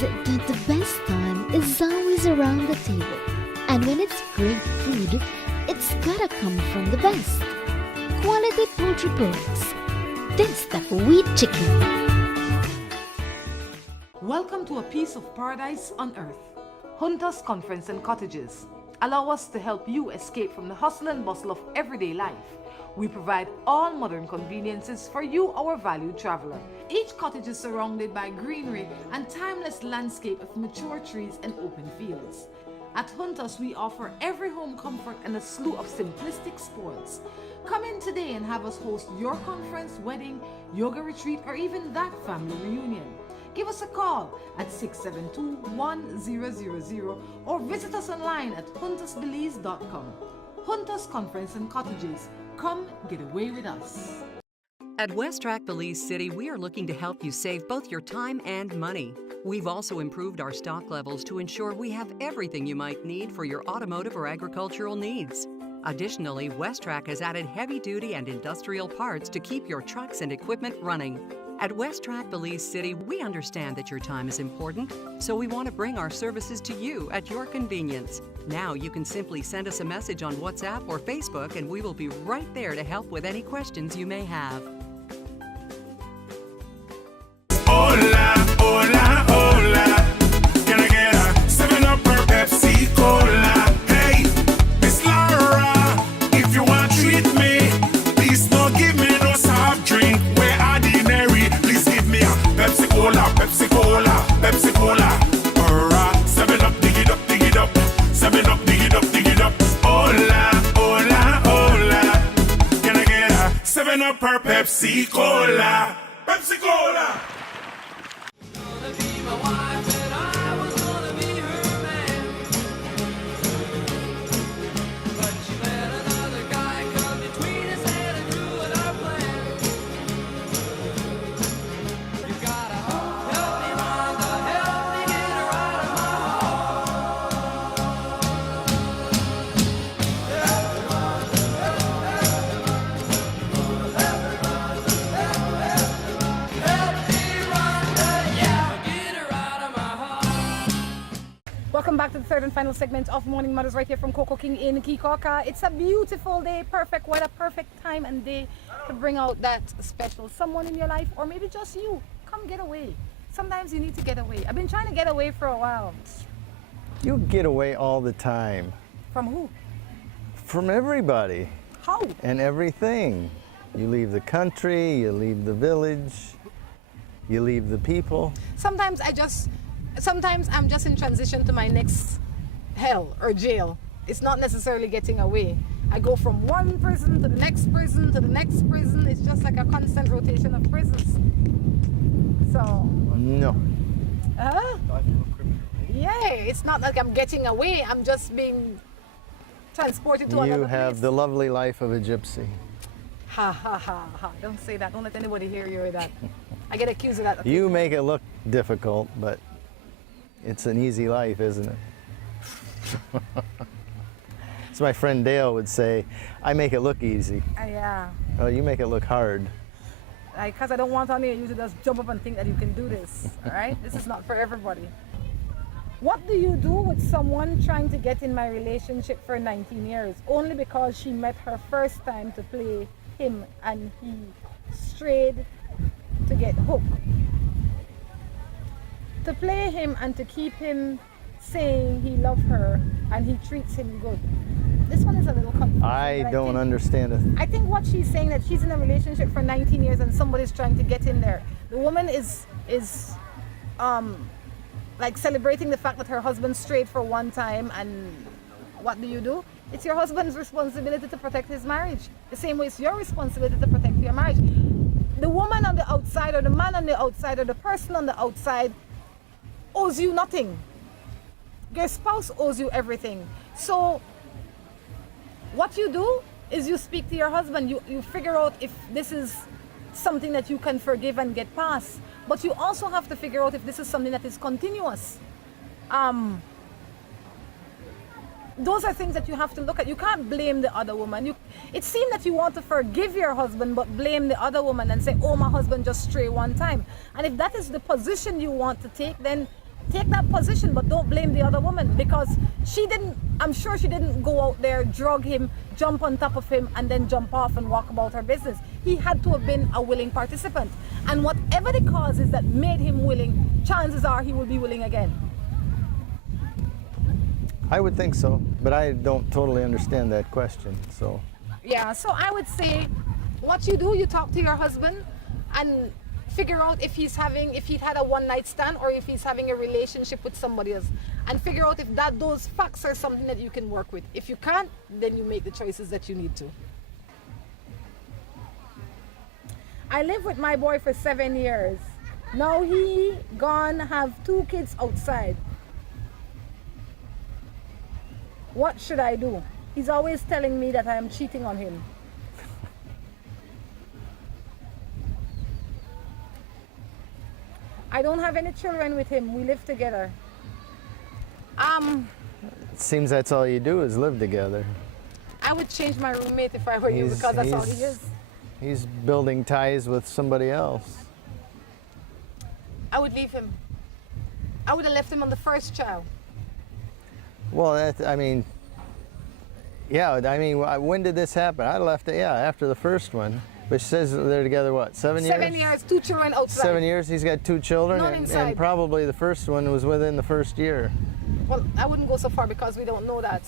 That the best time is always around the table. And when it's great food, it's gotta come from the best. Quality poultry products. That's the wheat chicken. Welcome to a piece of paradise on earth. Hunters Conference and Cottages. Allow us to help you escape from the hustle and bustle of everyday life. We provide all modern conveniences for you, our valued traveler. Each cottage is surrounded by greenery and timeless landscape of mature trees and open fields. At Hunters, we offer every home comfort and a slew of simplistic spoils. Come in today and have us host your conference, wedding, yoga retreat, or even that family reunion. Give us a call at 672-1000 or visit us online at huntersbelize.com. Hunters Conference and Cottages. Come get away with us. At West Track Belize City, we are looking to help you save both your time and money. We've also improved our stock levels to ensure we have everything you might need for your automotive or agricultural needs. Additionally, West Track has added heavy-duty and industrial parts to keep your trucks and equipment running. At West Track Belize City, we understand that your time is important, so we want to bring our services to you at your convenience. Now you can simply send us a message on WhatsApp or Facebook and we will be right there to help with any questions you may have. Hola, hola, hola. Can I get a 7-Up or Pepsi Cola? Hey, Miss Laura, if you want to treat me, please don't give me no soft drink. We're ordinary. Please give me a Pepsi Cola, Pepsi Cola, Pepsi Cola. Or a 7-Up, dig it up, dig it up. 7-Up, dig it up, dig it up. Hola, hola, hola. Can I get a 7-Up or Pepsi Cola? Pepsi Cola. Welcome back to the third and final segment of Morning Mothers right here from Koko King in Caulker. It's a beautiful day, perfect weather, perfect time and day to bring out that special someone in your life, or maybe just you. Come get away. Sometimes you need to get away. I've been trying to get away for a while. You get away all the time. From who? From everybody. How? And everything. You leave the country, you leave the village, you leave the people. Sometimes I'm just in transition to my next hell or jail. It's not necessarily getting away. I go from one prison to the next prison to the next prison. It's just like a constant rotation of prisons. So. No. Yeah, it's not like I'm getting away. I'm just being transported to another You have place. the lovely life of a gypsy. Ha ha ha ha. Don't say that. Don't let anybody hear you with that. I get accused of that. You make it look difficult, but it's an easy life, isn't it? As my friend Dale would say, I make it look easy. Yeah. Oh, you make it look hard. Because I don't want any of you to just jump up and think that you can do this. All right? This is not for everybody. What do you do with someone trying to get in my relationship for 19 years only because she met her first time to play him and he strayed to get hooked? To play him and to keep him saying he loves her and he treats him good. This one is a little confusing. I don't understand it. I think what she's saying, that she's in a relationship for 19 years and somebody's trying to get in there. The woman is like celebrating the fact that her husband strayed for one time, and what do? It's your husband's responsibility to protect his marriage. The same way it's your responsibility to protect your marriage. The woman on the outside, or the man on the outside, or the person on the outside owes you nothing. Your spouse owes you everything. So what you do is you speak to your husband. You figure out if this is something that you can forgive and get past. But you also have to figure out if this is something that is continuous. Those are things that you have to look at. You can't blame the other woman. It seems that you want to forgive your husband but blame the other woman and say, oh, my husband just strayed one time. And if that is the position you want to take, then take that position, but don't blame the other woman, because I'm sure she didn't go out there, drug him, jump on top of him, and then jump off and walk about her business. He had to have been a willing participant. And whatever the cause is that made him willing, chances are he will be willing again. I would think so, but I don't totally understand that question. So Yeah, so I would say what you do, you talk to your husband and figure out if he'd had a one-night stand or if he's having a relationship with somebody else, and figure out if those facts are something that you can work with. If you can't, then you make the choices that you need to. I lived with my boy for 7 years. Now he gone have 2 kids outside. What should I do? He's always telling me that I am cheating on him. I don't have any children with him. We live together. it seems that's all you do is live together. I would change my roommate if I were you, because that's all he is. He's building ties with somebody else. I would leave him. I would have left him on the first child. Well, when did this happen? I left it, after the first one. But she says they're together, what, 7 years? 7 years, 2 children outside. 7 years, he's got 2 children, None and inside. probably the first one was within the first year. Well, I wouldn't go so far because we don't know that.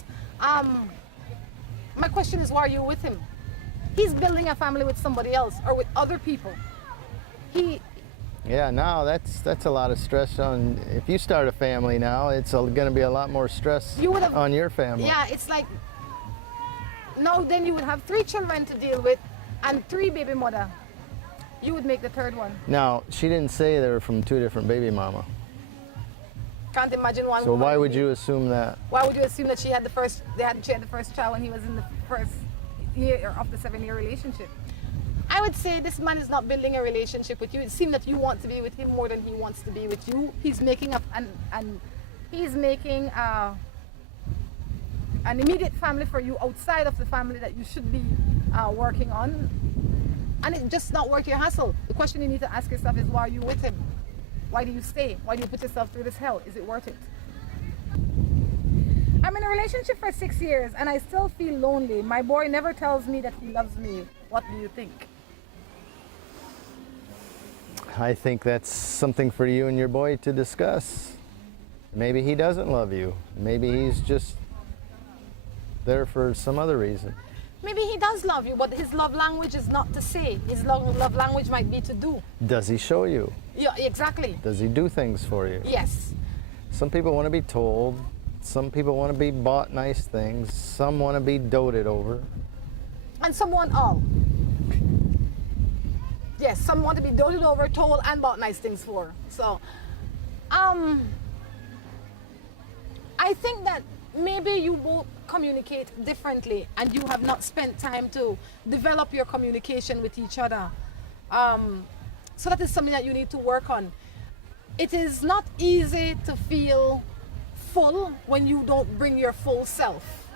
My question is, why are you with him? He's building a family with somebody else or with other people. Yeah, now that's a lot of stress on. If you start a family now, it's going to be a lot more stress on your family. Yeah, it's like, now then you would have 3 children to deal with and 3 baby mother. You would make the 3rd one. Now, she didn't say they were from 2 different baby mama. Can't imagine one. So why would you assume that? Why would you assume that she had the first child when he was in the first year of the 7-year relationship? I would say this man is not building a relationship with you. It seems that you want to be with him more than he wants to be with you. He's making up and he's making an immediate family for you outside of the family that you should be working on, and it's just not worth your hassle. The question you need to ask yourself is, why are you with him? Why do you stay? Why do you put yourself through this hell? Is it worth it? I'm in a relationship for 6 years and I still feel lonely. My boy never tells me that he loves me. What do you think? I think that's something for you and your boy to discuss. Maybe he doesn't love you. Maybe he's just there for some other reason. Maybe he does love you, but his love language is not to say. His love language might be to do. Does he show you? Yeah, exactly. Does he do things for you? Yes. Some people want to be told. Some people want to be bought nice things. Some want to be doted over. And some want all. Yes, some want to be doted over, told, and bought nice things for. So, I think that maybe you both communicate differently and you have not spent time to develop your communication with each other. So that is something that you need to work on. It is not easy to feel full when you don't bring your full self.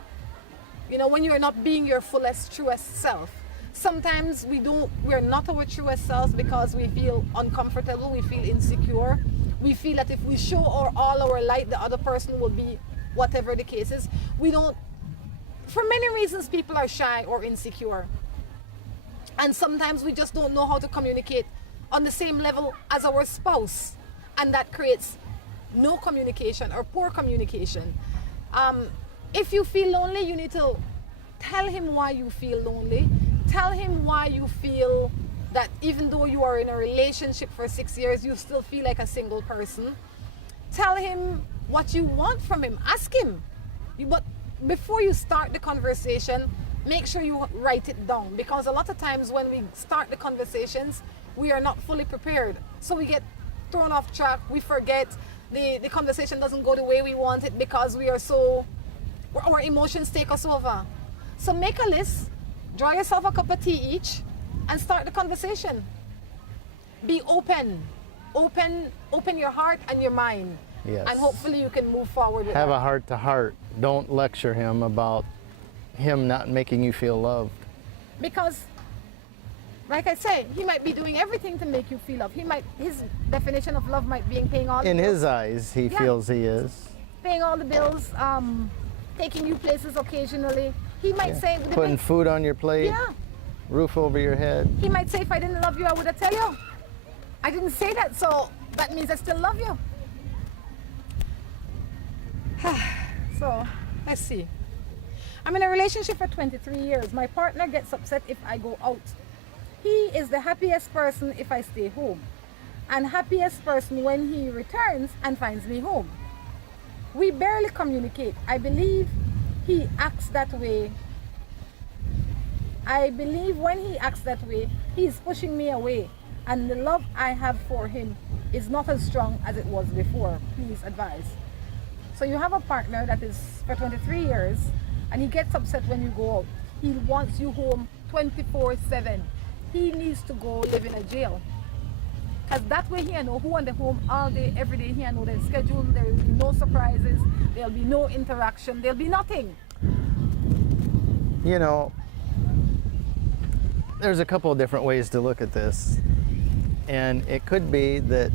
You know, when you're not being your fullest, truest self. Sometimes we're not our truest selves because we feel uncomfortable, we feel insecure. We feel that if we show all our light, the other person will be whatever the case is. For many reasons, people are shy or insecure. And sometimes we just don't know how to communicate on the same level as our spouse. And that creates no communication or poor communication. If you feel lonely, you need to tell him why you feel lonely. Tell him why you feel that even though you are in a relationship for 6 years, you still feel like a single person. Tell him what you want from him. Ask him. But before you start the conversation, make sure you write it down, because a lot of times when we start the conversations, we are not fully prepared. So we get thrown off track. We forget. The conversation doesn't go the way we want it because our emotions take us over. So make a list, draw yourself a cup of tea each, and start the conversation. Be open. Open your heart and your mind. Yes. And hopefully you can move forward with Have that. a heart to heart. Don't lecture him about him not making you feel loved. Because, like I said, he might be doing everything to make you feel loved. His definition of love might be paying all the In bills. his eyes, he feels he is. Paying all the bills, taking you places occasionally. He might say, Putting food on your plate, yeah. roof over your head. He might say, if I didn't love you, I would have tell you. I didn't say that, so that means I still love you. So, Let's see. I'm in a relationship for 23 years. My partner gets upset if I go out. He is the happiest person if I stay home, and happiest person when he returns and finds me home. We barely communicate. I believe he acts that way. I believe when he acts that way, he's pushing me away, and the love I have for him is not as strong as it was before. Please advise. So you have a partner that is for 23 years, and he gets upset when you go out. He wants you home 24/7. He needs to go live in a jail. Because that way he know who on the home all day, every day. He know their schedule. There will be no surprises. There'll be no interaction. There'll be nothing. You know, there's a couple of different ways to look at this. And it could be that,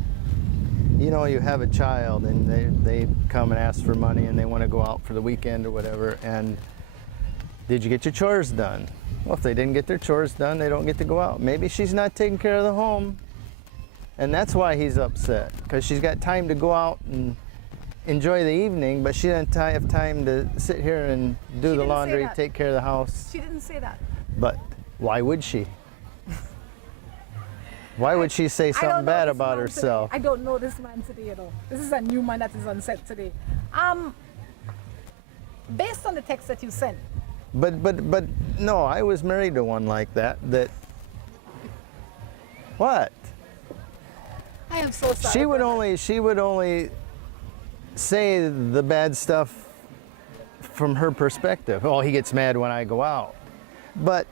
you know, you have a child and they come and ask for money and they want to go out for the weekend or whatever. And did you get your chores done? Well, if they didn't get their chores done, they don't get to go out. Maybe she's not taking care of the home. And that's why he's upset, because she's got time to go out and enjoy the evening, but she doesn't have time to sit here and do the laundry, take care of the house. She didn't say that. But why would she? Why would she say something bad about herself? I don't know this man today, though. This is a new man that is on set today. Based on the text that you sent. But no, I was married to one like that. What? I am so sorry. She would only say the bad stuff from her perspective. Oh, he gets mad when I go out. But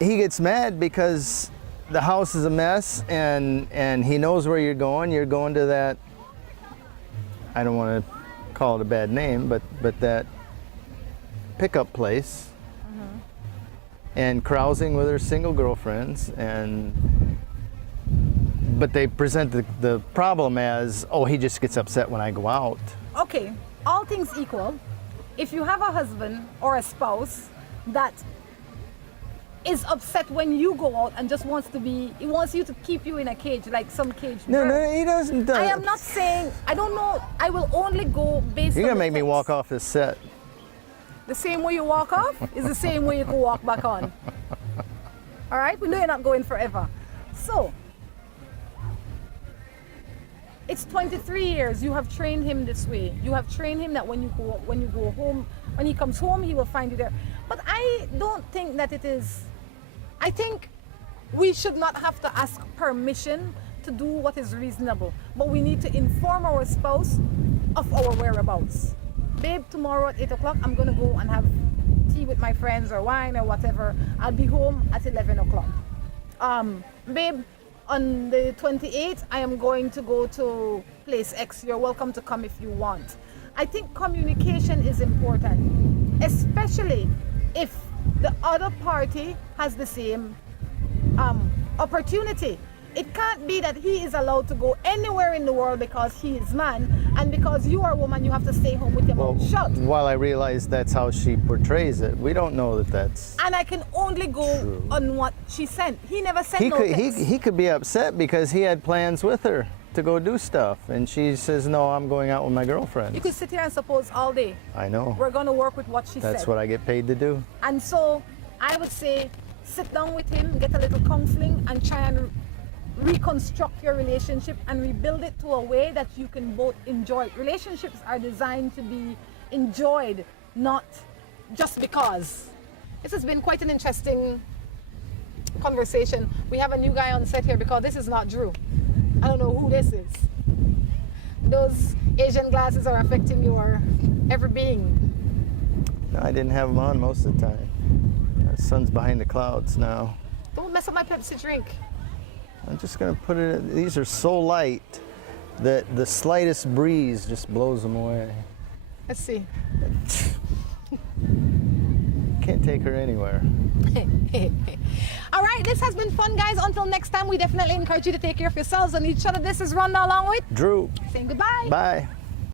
he gets mad because the house is a mess and he knows where you're going. You're going to that, I don't want to call it a bad name, but that pickup place, and carousing with her single girlfriends, but they present the problem as, oh, he just gets upset when I go out. Okay, all things equal, if you have a husband or a spouse that is upset when you go out and just he wants you to keep you in a cage, like some cage. No, he doesn't. I am not saying, I don't know, I will only go based on You're gonna the make me text. walk off this set. The same way you walk off is the same way you can walk back on. All right, we know you're not going forever. So, it's 23 years. You have trained him this way. You have trained him that when you go home, when he comes home, he will find you there. But I don't think that it is. I think we should not have to ask permission to do what is reasonable, but we need to inform our spouse of our whereabouts. Babe, tomorrow at 8 o'clock, I'm going to go and have tea with my friends or wine or whatever. I'll be home at 11 o'clock. Babe, on the 28th, I am going to go to place X. You're welcome to come if you want. I think communication is important, especially if the other party has the same opportunity. It can't be that he is allowed to go anywhere in the world because he is man, and because you are a woman, you have to stay home with your mouth shut. While I realize that's how she portrays it, we don't know that that's. And I can only go true. on what she sent. He never sent no text. He could be upset because he had plans with her to go do stuff, and she says, no, I'm going out with my girlfriend. You could sit here and suppose all day. I know. We're going to work with what she said. That's what I get paid to do. And so I would say sit down with him, get a little counseling, and try and reconstruct your relationship and rebuild it to a way that you can both enjoy it. Relationships are designed to be enjoyed, not just because. This has been quite an interesting conversation. We have a new guy on set here because this is not Drew. I don't know who this is. Those Asian glasses are affecting your every being. No, I didn't have them on most of the time. The sun's behind the clouds now. Don't mess up my Pepsi drink. I'm just gonna put it, these are so light that the slightest breeze just blows them away. Let's see. Can't take her anywhere. All right, this has been fun, guys. Until next time, we definitely encourage you to take care of yourselves and each other. This is Rhonda along with Drew. saying goodbye. Bye.